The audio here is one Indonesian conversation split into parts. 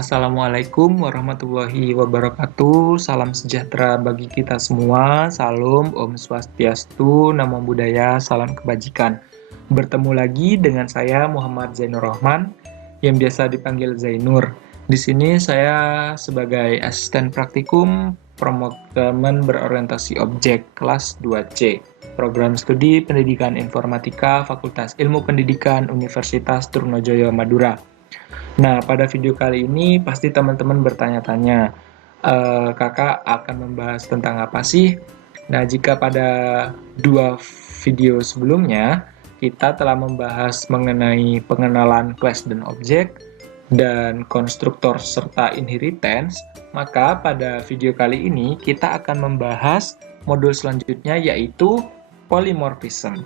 Assalamualaikum warahmatullahi wabarakatuh. Salam sejahtera bagi kita semua. Salam Om Swastiastu, Namo Buddhaya, salam kebajikan. Bertemu lagi dengan saya Muhammad Zainur Rahman yang biasa dipanggil Zainur. Di sini saya sebagai asisten praktikum pemrograman berorientasi objek kelas 2C, program studi Pendidikan Informatika Fakultas Ilmu Pendidikan Universitas Trunojoyo Madura. Nah, pada video kali ini pasti teman-teman bertanya-tanya, kakak akan membahas tentang apa sih? Nah, jika pada dua video sebelumnya kita telah membahas mengenai pengenalan kelas dan objek, dan konstruktor serta inheritance, maka pada video kali ini kita akan membahas modul selanjutnya yaitu polymorphism,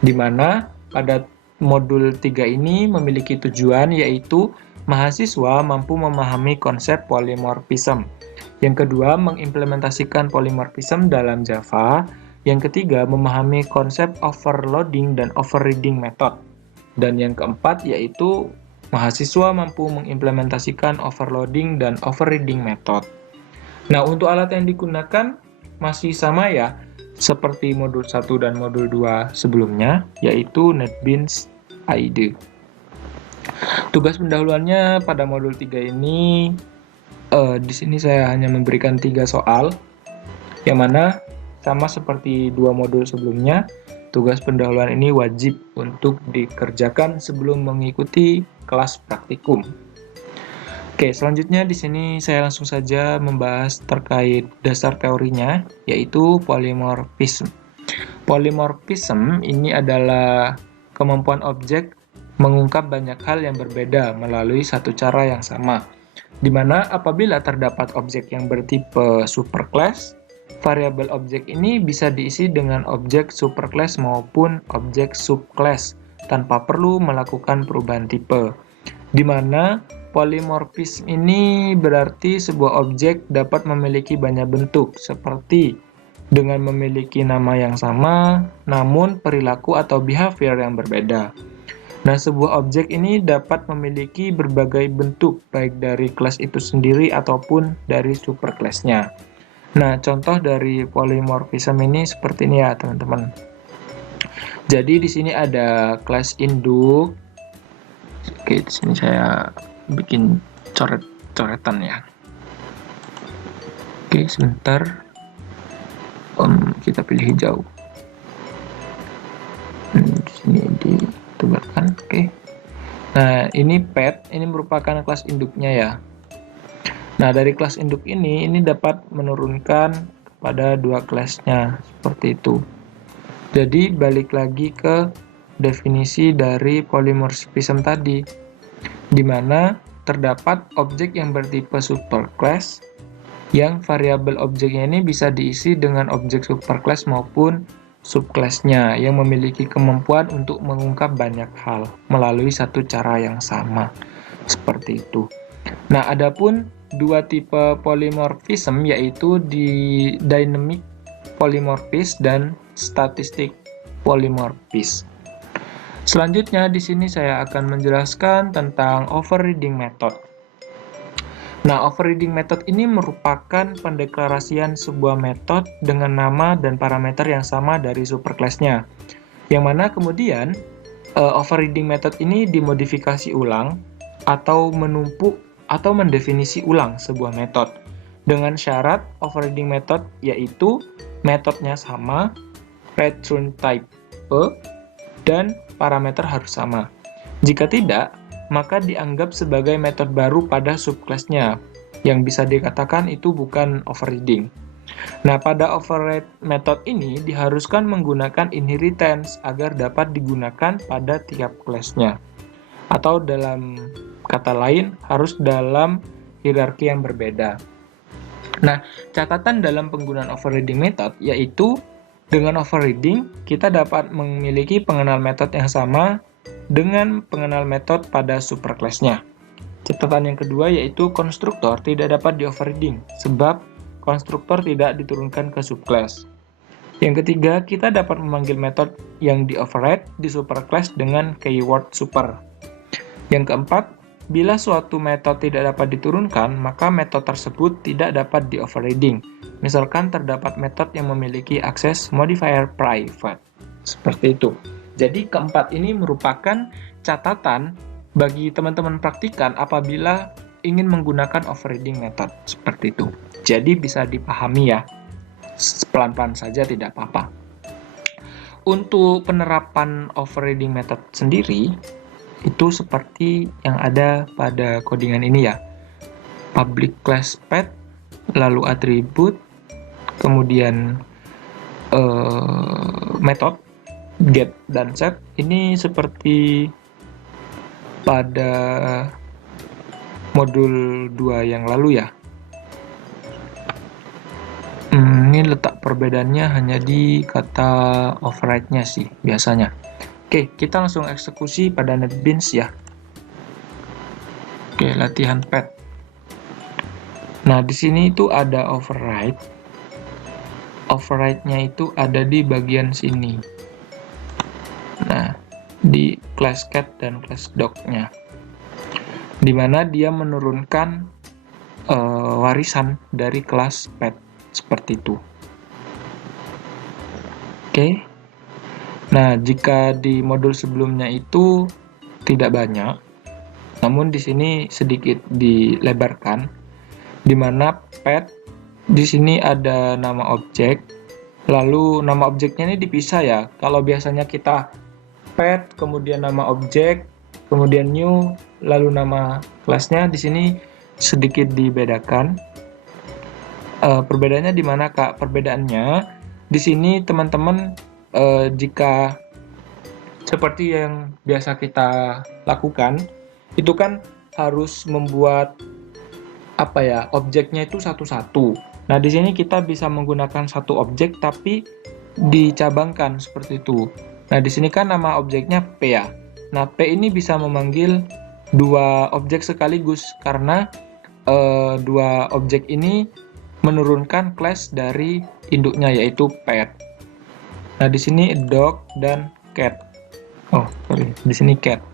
di mana pada modul 3 ini memiliki tujuan yaitu mahasiswa mampu memahami konsep polymorphism. Yang kedua, mengimplementasikan polymorphism dalam Java. Yang ketiga, memahami konsep overloading dan overriding method. Dan yang keempat yaitu mahasiswa mampu mengimplementasikan overloading dan overriding method. Nah, untuk alat yang digunakan masih sama ya, seperti modul 1 dan modul 2 sebelumnya, yaitu NetBeans IDE. Tugas pendahuluannya pada modul 3 ini, di sini saya hanya memberikan 3 soal, yang mana sama seperti 2 modul sebelumnya, tugas pendahuluan ini wajib untuk dikerjakan sebelum mengikuti kelas praktikum. Oke, selanjutnya di sini saya langsung saja membahas terkait dasar teorinya, yaitu polymorphism. Polymorphism ini adalah kemampuan objek mengungkap banyak hal yang berbeda melalui satu cara yang sama, di mana apabila terdapat objek yang bertipe superclass, variabel objek ini bisa diisi dengan objek superclass maupun objek subclass tanpa perlu melakukan perubahan tipe, di mana polymorphism ini berarti sebuah objek dapat memiliki banyak bentuk, seperti dengan memiliki nama yang sama, namun perilaku atau behavior yang berbeda. Nah, sebuah objek ini dapat memiliki berbagai bentuk, baik dari kelas itu sendiri ataupun dari superclass-nya. Nah, contoh dari polymorphism ini seperti ini ya, teman-teman. Jadi di sini ada kelas induk. Oke, di sini saya bikin coret-coretan ya. Oke, sebentar. Kita pilih hijau. Di sini ditebarkan. Oke. Nah, ini pet, ini merupakan kelas induknya ya. Nah, dari kelas induk ini dapat menurunkan kepada dua kelasnya seperti itu. Jadi balik lagi ke definisi dari polymorphism tadi, di mana terdapat objek yang bertipe superclass, yang variabel objeknya ini bisa diisi dengan objek superclass maupun subclass-nya yang memiliki kemampuan untuk mengungkap banyak hal melalui satu cara yang sama. Seperti itu. Nah, adapun dua tipe polymorphism yaitu di dynamic polymorphism dan statistic polymorphism. Selanjutnya di sini saya akan menjelaskan tentang overriding method. Nah, overriding method ini merupakan pendeklarasian sebuah metode dengan nama dan parameter yang sama dari superclass-nya, yang mana kemudian overriding method ini dimodifikasi ulang atau menumpuk atau mendefinisi ulang sebuah metode dengan syarat overriding method yaitu metodenya sama, return type dan parameter harus sama. Jika tidak, maka dianggap sebagai metode baru pada subclass-nya, yang bisa dikatakan itu bukan overriding. Nah, pada override method ini diharuskan menggunakan inheritance agar dapat digunakan pada tiap kelasnya. Atau dalam kata lain, harus dalam hierarki yang berbeda. Nah, catatan dalam penggunaan overriding method yaitu dengan overriding, kita dapat memiliki pengenal metode yang sama dengan pengenal metode pada superclass-nya. Catatan yang kedua yaitu konstruktor tidak dapat di-overriding, sebab konstruktor tidak diturunkan ke subclass. Yang ketiga, kita dapat memanggil metode yang di-override di superclass dengan keyword super. Yang keempat, bila suatu metode tidak dapat diturunkan, maka metode tersebut tidak dapat di-overriding. Misalkan terdapat metode yang memiliki akses modifier private. Seperti itu. Jadi keempat ini merupakan catatan bagi teman-teman praktikan apabila ingin menggunakan overriding method. Seperti itu. Jadi bisa dipahami ya. Pelan-pelan saja tidak apa-apa. Untuk penerapan overriding method sendiri, itu seperti yang ada pada codingan ini ya. Public class pet, lalu atribut, kemudian method, get, dan set. Ini seperti pada modul 2 yang lalu ya. Ini letak perbedaannya hanya di kata override-nya sih biasanya. Oke, kita langsung eksekusi pada NetBeans ya. Oke, latihan pet. Nah, di sini itu ada override. Override-nya itu ada di bagian sini. Nah, di class cat dan class dog-nya. Dimana dia menurunkan warisan dari kelas pet. Seperti itu. Oke. Nah, jika di modul sebelumnya itu tidak banyak, namun di sini sedikit dilebarkan, di mana pet di sini ada nama objek, lalu nama objeknya ini dipisah ya. Kalau biasanya kita pet, kemudian nama objek, kemudian new, lalu nama kelasnya, di sini sedikit dibedakan. Perbedaannya di mana Kak? Perbedaannya di sini teman-teman jika seperti yang biasa kita lakukan, itu kan harus membuat apa ya, objeknya itu satu-satu. Nah, di sini kita bisa menggunakan satu objek tapi dicabangkan seperti itu. Nah, di sini kan nama objeknya P ya. Nah, P ini bisa memanggil dua objek sekaligus karena dua objek ini menurunkan class dari induknya yaitu pet. Nah, di sini dog dan cat. Oh, sorry, di sini cat.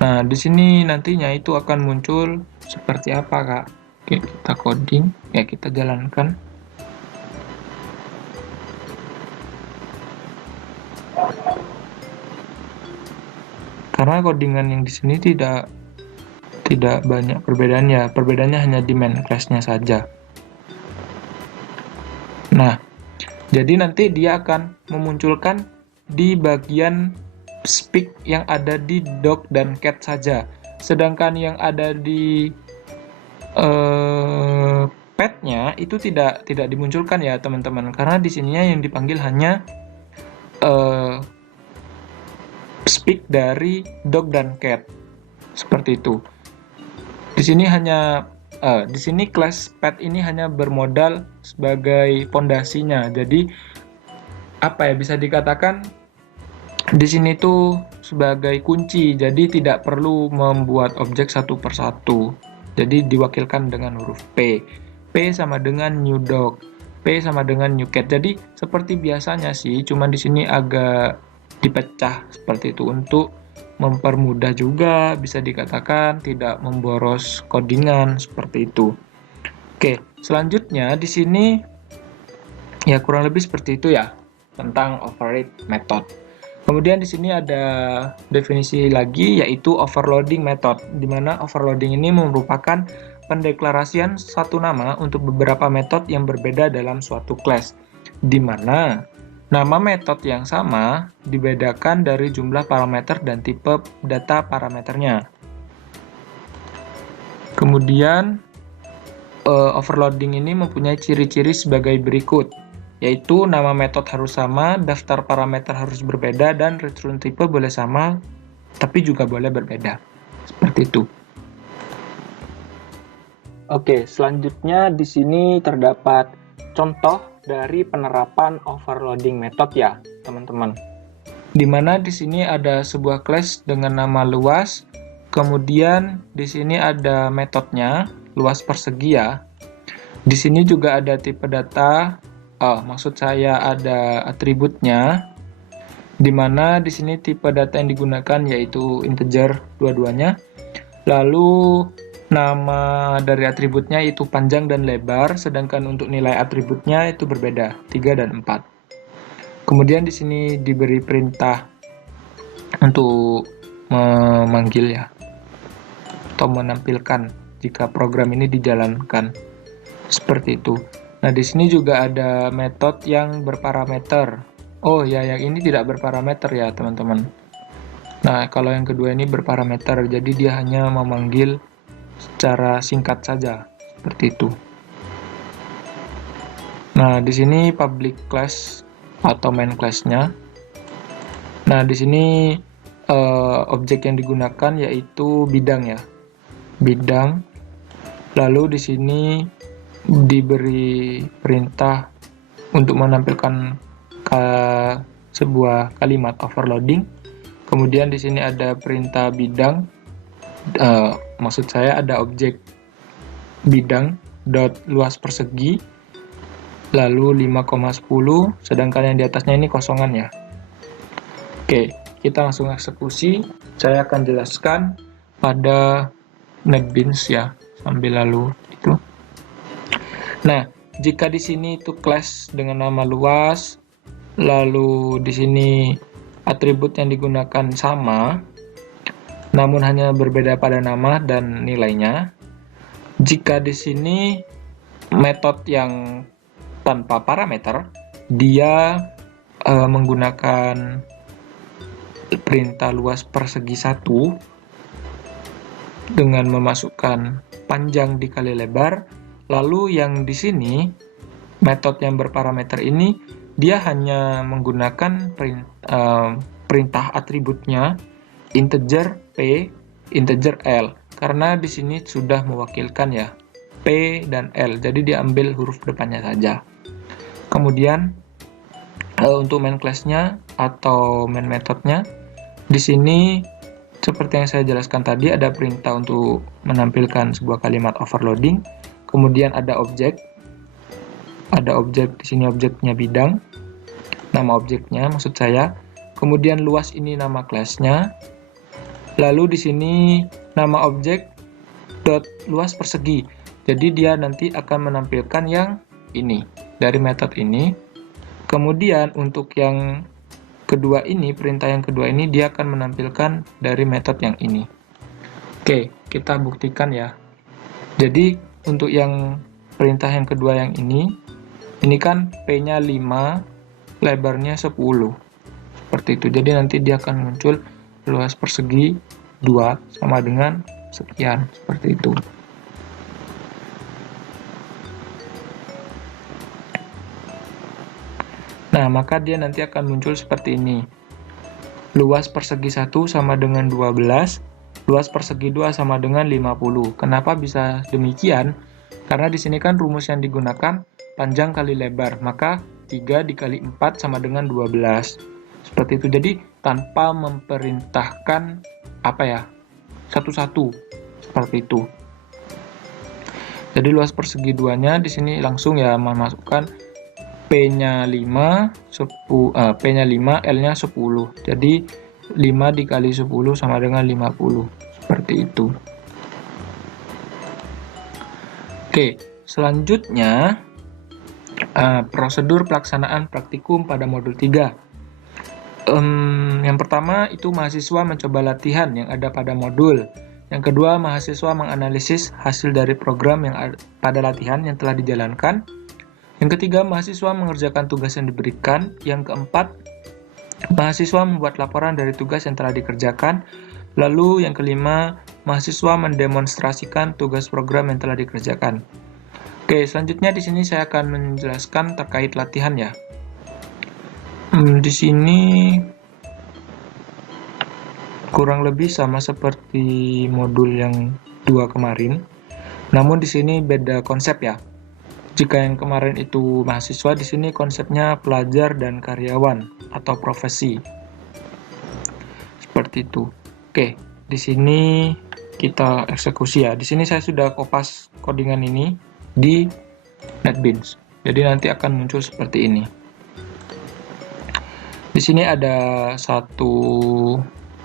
Nah, di sini nantinya itu akan muncul seperti apa, Kak? Oke, kita coding, ya kita jalankan. Karena codingan yang di sini tidak banyak perbedaannya. Perbedaannya hanya di main class-nya saja. Nah, jadi nanti dia akan memunculkan di bagian speak yang ada di dog dan cat saja. Sedangkan yang ada di pet-nya itu tidak dimunculkan ya, teman-teman. Karena di sininya yang dipanggil hanya speak dari dog dan cat. Seperti itu. Di sini hanya di sini class pet ini hanya bermodal sebagai fondasinya. Jadi apa ya, bisa dikatakan di sini tuh sebagai kunci. Jadi tidak perlu membuat objek satu persatu. Jadi diwakilkan dengan huruf P. P sama dengan new dog. P sama dengan new cat. Jadi seperti biasanya sih, cuman di sini agak dipecah seperti itu untuk mempermudah juga, bisa dikatakan tidak memboros codingan seperti itu. Oke, selanjutnya di sini ya kurang lebih seperti itu ya tentang override method. Kemudian di sini ada definisi lagi yaitu overloading method, di mana overloading ini merupakan pendeklarasian satu nama untuk beberapa metode yang berbeda dalam suatu class, di mana nama metode yang sama dibedakan dari jumlah parameter dan tipe data parameternya. Kemudian overloading ini mempunyai ciri-ciri sebagai berikut, yaitu nama metode harus sama, daftar parameter harus berbeda, dan return type boleh sama, tapi juga boleh berbeda. Seperti itu. Oke, selanjutnya di sini terdapat contoh dari penerapan overloading method ya, teman-teman. Dimana di sini ada sebuah class dengan nama luas, kemudian di sini ada metodenya, luas persegi ya. Di sini juga ada tipe data, maksud saya ada atributnya. di mana di sini tipe data yang digunakan yaitu integer dua-duanya. Lalu nama dari atributnya itu panjang dan lebar, sedangkan untuk nilai atributnya itu berbeda, 3 dan 4. Kemudian di sini diberi perintah untuk memanggil ya, atau menampilkan jika program ini dijalankan. Seperti itu. Nah, di sini juga ada metode yang berparameter. Oh ya, yang ini tidak berparameter ya, teman-teman. Nah, kalau yang kedua ini berparameter, jadi dia hanya memanggil secara singkat saja, seperti itu. Nah, di sini public class atau main class-nya. Nah, di sini objek yang digunakan yaitu bidang ya, bidang. Lalu di sini diberi perintah untuk menampilkan sebuah kalimat overloading. Kemudian di sini ada perintah bidang, maksud saya ada objek bidang dot luas persegi, lalu 5,10, sedangkan yang di atasnya ini kosongan ya. Oke, kita langsung eksekusi. Saya akan jelaskan pada NetBeans ya, sambil lalu itu. Nah, jika di sini itu class dengan nama luas, lalu di sini atribut yang digunakan sama, namun hanya berbeda pada nama dan nilainya. Jika di sini metode yang tanpa parameter, dia menggunakan perintah luas persegi 1 dengan memasukkan panjang dikali lebar. Lalu yang di sini metode yang berparameter ini dia hanya menggunakan perintah atributnya integer P, integer L, karena di sini sudah mewakilkan ya P dan L, jadi diambil huruf depannya saja. Kemudian untuk main class-nya atau main metode-nya, di sini seperti yang saya jelaskan tadi, ada perintah untuk menampilkan sebuah kalimat overloading. Kemudian ada objek di sini, objeknya bidang, nama objeknya maksud saya. Kemudian luas ini nama kelasnya. Lalu di sini nama objek dot luas persegi. Jadi dia nanti akan menampilkan yang ini dari metode ini. Kemudian untuk yang kedua ini, perintah yang kedua ini dia akan menampilkan dari metode yang ini. Oke, kita buktikan ya. Jadi untuk yang perintah yang kedua yang ini kan P-nya 5, lebarnya 10. Seperti itu. Jadi nanti dia akan muncul luas persegi 2 sama dengan sekian. Seperti itu. Nah, maka dia nanti akan muncul seperti ini. Luas persegi 1 sama dengan 12. Luas persegi 2 sama dengan 50. Kenapa bisa demikian? Karena di sini kan rumus yang digunakan panjang kali lebar, maka 3 dikali 4 sama dengan 12. Seperti itu. Jadi tanpa memerintahkan satu-satu. Seperti itu. Jadi luas persegi 2-nya di sini langsung ya memasukkan P-nya 5, P-nya 5, L-nya 10. Jadi 5 dikali 10 sama dengan 50. Seperti itu. Oke, selanjutnya prosedur pelaksanaan praktikum pada modul 3. Yang pertama itu mahasiswa mencoba latihan yang ada pada modul. Yang kedua, mahasiswa menganalisis hasil dari program yang pada latihan yang telah dijalankan. Yang ketiga, mahasiswa mengerjakan tugas yang diberikan. Yang keempat, mahasiswa membuat laporan dari tugas yang telah dikerjakan. Lalu yang kelima, mahasiswa mendemonstrasikan tugas program yang telah dikerjakan. Oke, selanjutnya di sini saya akan menjelaskan terkait latihan ya. Di sini kurang lebih sama seperti modul yang 2 kemarin. Namun di sini beda konsep ya. Jika yang kemarin itu mahasiswa, di sini konsepnya pelajar dan karyawan atau profesi. Seperti itu. Oke, di sini kita eksekusi ya. Di sini saya sudah kopas codingan ini di NetBeans. Jadi nanti akan muncul seperti ini. Di sini ada satu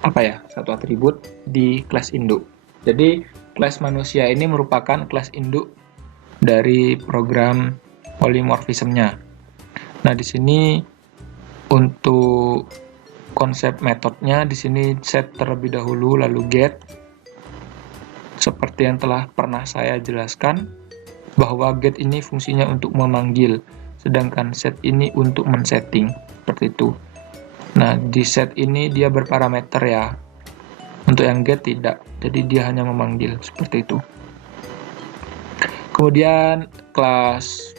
atribut di kelas induk. Jadi kelas manusia ini merupakan kelas induk dari program polymorphism-nya. Nah, di sini untuk konsep metodenya di sini set terlebih dahulu lalu get. Seperti yang telah pernah saya jelaskan bahwa get ini fungsinya untuk memanggil, sedangkan set ini untuk men-setting, seperti itu. Nah, di set ini dia berparameter ya. Untuk yang get tidak, jadi dia hanya memanggil, seperti itu. Kemudian kelas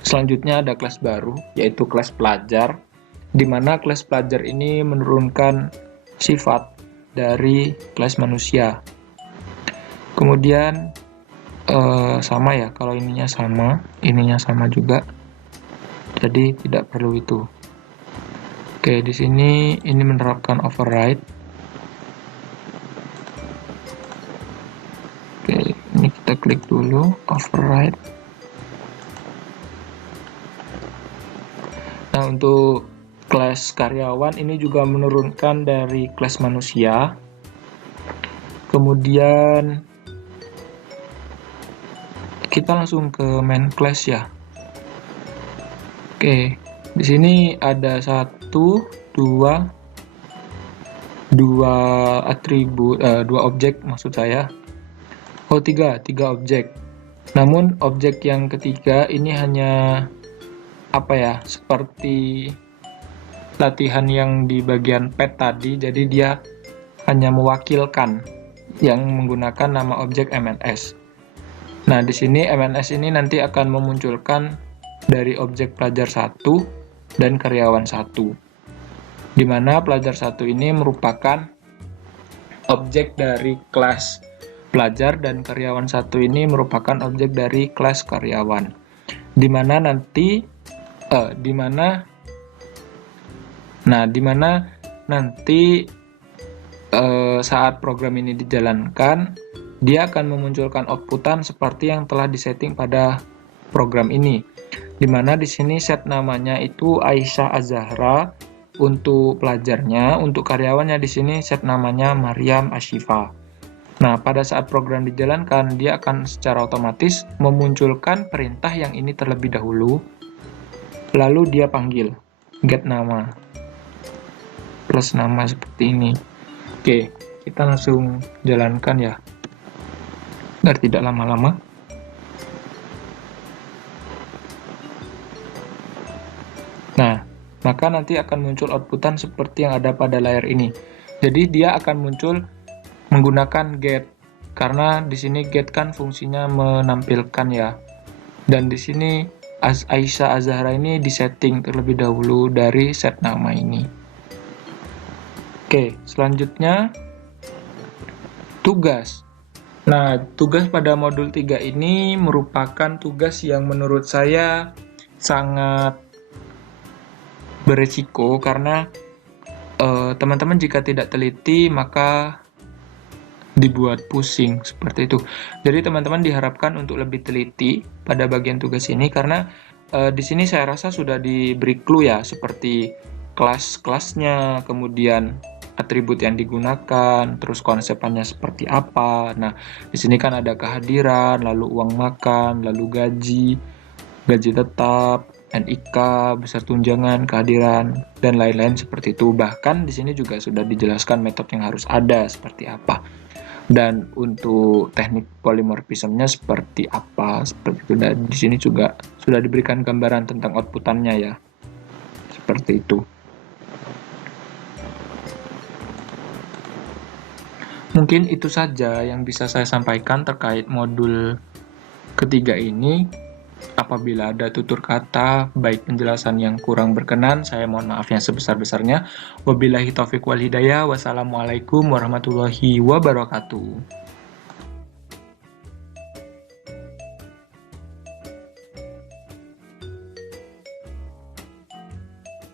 selanjutnya ada kelas baru, yaitu kelas pelajar, di mana kelas pelajar ini menurunkan sifat dari kelas manusia. Kemudian sama ya, kalau ininya sama juga, jadi tidak perlu itu. Oke, di sini ini menerapkan override. Oke, ini kita klik dulu override. Nah, untuk kelas karyawan ini juga menurunkan dari kelas manusia. Kemudian kita langsung ke main class ya. Oke, di sini ada dua atribut, dua objek maksud saya. Oh, tiga objek. Namun objek yang ketiga ini hanya seperti latihan yang di bagian pet tadi, jadi dia hanya mewakilkan yang menggunakan nama objek MNS. Nah, di sini MNS ini nanti akan memunculkan dari objek pelajar 1 dan karyawan 1. Di mana pelajar 1 ini merupakan objek dari kelas pelajar dan karyawan 1 ini merupakan objek dari kelas karyawan. Di mana nanti saat program ini dijalankan, dia akan memunculkan outputan seperti yang telah disetting pada program ini. Dimana di sini set namanya itu Aisyah Az-Zahra untuk pelajarnya, untuk karyawannya di sini set namanya Maryam Ashifa. Nah, pada saat program dijalankan, dia akan secara otomatis memunculkan perintah yang ini terlebih dahulu, lalu dia panggil get nama plus nama seperti ini. Oke, kita langsung jalankan ya, biar tidak lama-lama. Nah, maka nanti akan muncul outputan seperti yang ada pada layar ini. Jadi dia akan muncul menggunakan get, karena di sini get kan fungsinya menampilkan ya. Dan di sini Aisyah Az-Zahra ini disetting terlebih dahulu dari set nama ini. Oke, selanjutnya tugas. Nah, tugas pada modul 3 ini merupakan tugas yang menurut saya sangat beresiko, karena teman-teman jika tidak teliti maka dibuat pusing seperti itu. Jadi teman-teman diharapkan untuk lebih teliti pada bagian tugas ini, karena di sini saya rasa sudah diberi clue ya, seperti kelas-kelasnya, kemudian atribut yang digunakan, terus konsepannya seperti apa. Nah, di sini kan ada kehadiran, lalu uang makan, lalu gaji tetap, NIK, besar tunjangan, kehadiran, dan lain-lain seperti itu. Bahkan di sini juga sudah dijelaskan metode yang harus ada seperti apa. Dan untuk teknik polymorphism-nya seperti apa, seperti itu. Dan di sini juga sudah diberikan gambaran tentang outputannya ya. Seperti itu. Mungkin itu saja yang bisa saya sampaikan terkait modul ketiga ini. Apabila ada tutur kata, baik penjelasan yang kurang berkenan, saya mohon maaf yang sebesar-besarnya. Wabillahi taufiq wal hidayah. Wassalamualaikum warahmatullahi wabarakatuh.